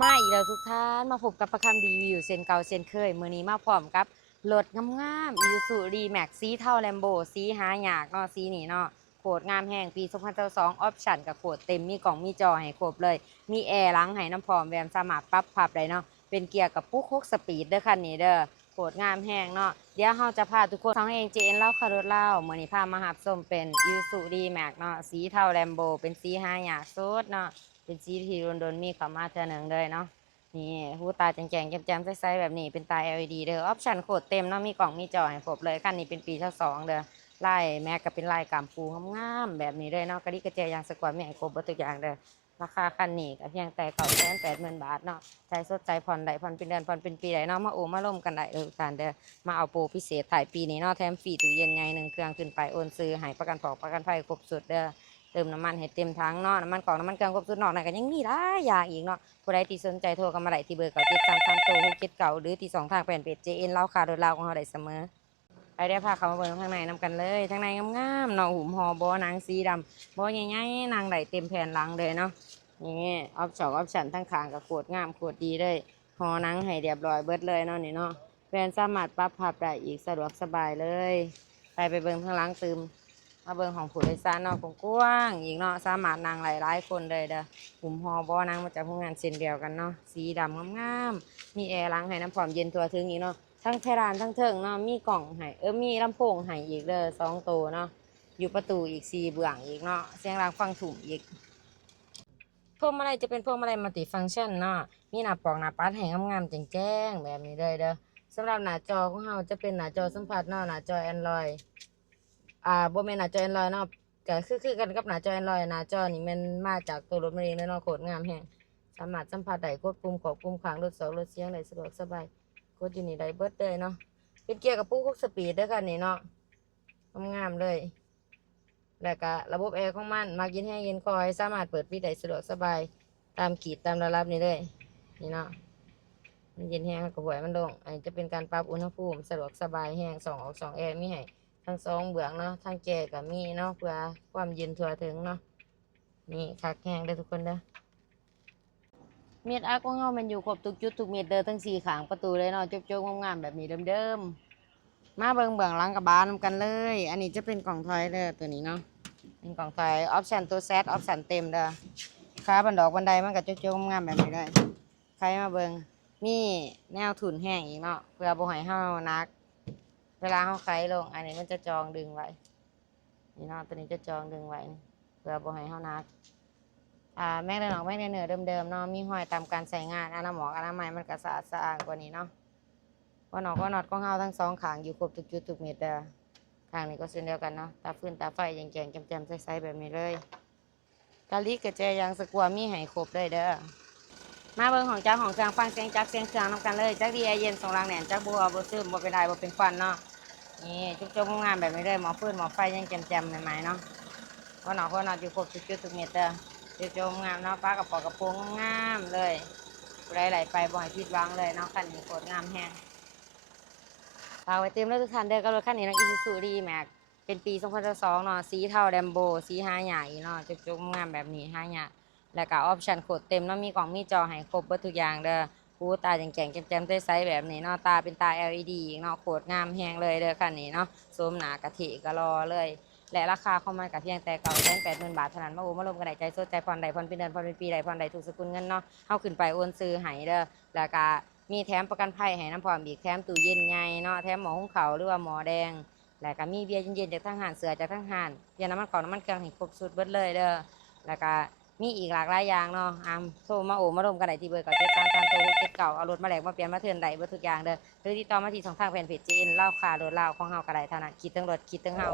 มาอีกแล้วทุกท่านมาพบกับประคำรีวิวเซนเก่าเซนเคยมื้อนี้มาพร้อมกับรถงามๆอีซูซูดีแม็กสีเทาแลมโบสีหายากเนาะสีนี้เนาะโคตรงามแห้งปี2022ออปชั่นกับโคตรเต็มมีกล่องมีจอให้ครบเลยมีแอร์หลังให้น้ำพร้อมแวมสามารถปรับพับได้เนาะเป็นเกียร์กับปุ๊ก6สปีดเด้อคันนี้เด้อโคตรงามแห้งเนาะเดี๋ยวเราจะพาทุกคนทั้งเองเจนเล่าคารถเล่ามื้อนี้พามาหับส้มเป็นอีซูซูดีแม็กเนาะสีเทาแลมโบเป็นสีหายากสุดเนาะเป็นสีที่โดนๆมีเข้ามาเทื่อหนึงเลยเนาะ นี่หูตาแจ่งๆแจ่มๆใสๆแบบนี้เป็นตา LED เด้อออปชั่นโคตรเต็มเนาะมีกล่องมีจอให้ครบเลยคันนี้เป็นปีที่สองเด้อลายแม็กก็เป็นลายกำปูงามๆแบบนี้เลยเนาะกระดิกกระเจยางสกวตมีให้ครบเบิดทุกอย่างเด้อราคาคันนี้ก็เพียงแต่980,000 บาทเนาะใจสดใจผ่อนได้ผ่อนเป็นเดือนผ่อนเป็นปีได้เนาะมาโอมาล่มกันได้ทุกท่านเด้อมาเอาโปรพิเศษถ่ายปีนี้เนาะแถมฟรีตู้เย็นใหญ่1 เครื่องขึ้นไปโอนซื้อให้ประกันผอกประกันภัยครบสุดเด้อเติมน้ำมันให้เต็มถังเนาะน้ำมันกล่องน้ำมันเครื่องครบสุดนอกนั่นก็ยังมีหลายอย่างอีกเนาะ ผู้ใดที่สนใจโทรกันมาได้ที่เบอร์973367หรือที่2ทางแฟนเพจ JN เล่าข่าวโดยเล่าของเราได้เสมอไปได้พาเขามาเบิ่งข้างในนำกันเลยข้างในงามๆเนาะหุ่มหอบอนางสีดำบอใหญ่ๆนางไหลเต็มแผ่นหลังเลยเนาะนี่ออปชั่นทั้งขางกับโคตรงามโคตรดีเลยหอนังให้เรียบร้อยเบิดเลยเนาะนี่เนาะแฟนสามารถปรับพับได้อีกสะดวกสบายเลยไปเบิ่งข้างหลังตืมมาเบิ่งของผู้โดยสารเนาะกว้างๆอีกเนาะสามารถนั่งหลายๆคนเลยเด้อ หุ่มหอบอนางมาจากโรงงานเช่นเดียวกันเนาะสีดำงามๆมีแอร์ล้างให้น้ำพร้อมเย็นตัวถึงอีกเนาะทั้งเพดานทั้งเทิงเนาะมีกล่องให้มีลำโพงให้อีกเด้อ2 ตัวเนาะอยู่ประตูอีก4 เบื้องอีกเนาะเสียงรางฟังถุ่มอีกพวงมาลัยจะเป็นพวงมาลัยมัลติฟังก์ชันเนาะมีหน้าปอกหน้าปัดให้งามๆแจ้งๆแบบนี้เลยเด้อสำหรับหน้าจอของเราจะเป็นหน้าจอสัมผัสเนาะหน้าจอ Android บ่แม่นหน้าจอ Android เนาะก็คือกันกับหน้าจอ Android หน้าจอนี่มันมาจากตัวรถมันเองเลยเนาะโคตรงามแฮงสามารถสัมผัสได้กดปุ่มควบคุมข้างลดเสียงลดเสียงได้สะดวกสบายกดอยู่นี่ได้เบิดเลยเนาะเป็นเกียร์กับปุ๊ก6สปีดเด้อค่ะนี่เนาะงามๆเลยแล้วก็ระบบแอร์ของมันมักเย็นแห้งเย็นคอยสามารถเปิดปิดได้สะดวกสบายตามขีดตามระดับนี่เลยนี่เนาะมันเย็นแห้งก็บ่อยมันลงอันนี้จะเป็นการปรับอุณหภูมิสะดวกสบายแห้ง2 ออก2 แอร์มีให้ ทั้ง2 เบื้องเนาะทั้งแก่กับมีเนาะเพื่อความเย็นทั่วถึงเนาะนี่คักแห้งได้ทุกคนเด้อเม็ดอาร์ของเฮามันอยู่ครบทุกจุดทุกเม็ดเด้อทั้ง4 ข้างประตูเลยเนาะโจ๊กๆงามๆแบบนี้เดิมๆมาเบิ่งเบื้องหลังกับบานำกันเลยอันนี้จะเป็นกล่องถอยเด้อตัวนี้เนาะเป็นกล่องถอยออปชั่นตัวแซดออปชั่นเต็มเด้อขาบันดอกบันไดมันก็โจ๊กๆงามๆแบบนี้เลยใครมาเบิ่งมีแนวถุนแห้งอีกเนาะเพื่อบ่ให้เฮานักเวลาเฮาไขลงอันนี้มันจะจองดึงไว้ นี่เนาะตัวนี้จะจองดึงไว้เพื่อบ่ให้เฮานักแม่เดินออกแม่เนื้อเดิมๆเนาะมีห้อยตามการใช้งานอนาหมอกอนามัยมันก็สะอาดสะอ้านกว่านี้เนาะว่าหนอกว่าน็อตของเฮาทั้ง2 ข้างอยู่ครบทุกจุดทุกเม็ดเด้อข้างนี้ก็เช่นเดียวกันเนาะตาฟื้นตาไฟแจ่งๆแจ่มๆใสๆแบบนี้เลยกะลิกระแจยางสกวัวมีให้ครบเลยเด้อมาเบิ่งของเจ้าของเครื่องฟังเสียงจักเสียงเครื่องนำกันเลยจักดีไอเย็นส่งแรงแหนจักบัวบ่ซึมบ่เป็นไรบ่เป็นควันเนาะนี่จุ๊บๆงามๆแบบนี้เลยหมอฟื้นหมอไฟยังแจ่มๆใหม่ๆเนาะ ก็นอนอยู่ครบทุกจุดทุกเม็ดเด้อเดี๋ยวโจมงามเนาะปลากระป๋องกระโปรงงามเลยผู้ใดไหลไปบ่อยผิดหวังเลยเนาะคันนี้โคตรงามแฮงฝากไว้เต็มเลยทุกท่านเด้อก็รถคันนี้น้องอีซูซูดีแม็กเป็นปี2022เนาะสีเทาแดมโบสีหายากเนาะจุกๆงามแบบนี้หายากแล้วก็ออปชั่นโคตรเต็มเนาะมีกล่องมีจอให้ครบเบิดทุกอย่างเด้อหูตาแจ่งๆแจ่มๆใสๆแบบนี้เนาะตาเป็นตา LED อีกเนาะโคตรงามแฮงเลยเด้อคันนี้เนาะสวมหนากะทิก็รอเลย และราคาของมันก็เพียงแต่980,000 บาทเท่านั้นมาโอ้มาลมกันได้ใจสดใจผ่อนใดผ่อนเป็นเดือนผ่อนเป็นปีใดผ่อนใดถูกสกุลเงินเนาะเฮาขึ้นไปโอนซื้อให้เด้อแล้วก็มีแถมประกันภัยให้น้ำพร้อมอีกแถมตู้เย็นใหญ่เนาะแถมหม้อหุงข้าวหรือว่าหม้อแดงแล้วก็มีเบียร์เย็นๆจากทางห้านเสือจากทางห้านเบียร์น้ำมันกอกน้ำมันเครื่องให้ครบสุดเบิดเลยเด้อแล้วก็มีอีกหลากหลายอย่างเนาะโทรมาโอ้มาลมกันได้ที่เบอร์9733 โทร679เอารถมาแลกมาเปลี่ยนมาเทิร์นได้เบิดทุกอย่างเด้อหรือติดต่อมาที่ช่องทางแฟนเพจ JN เล่าข่าวรถเล่าของเฮาก็ได้เท่านั้นคิดถึงรถคิดถึงเฮา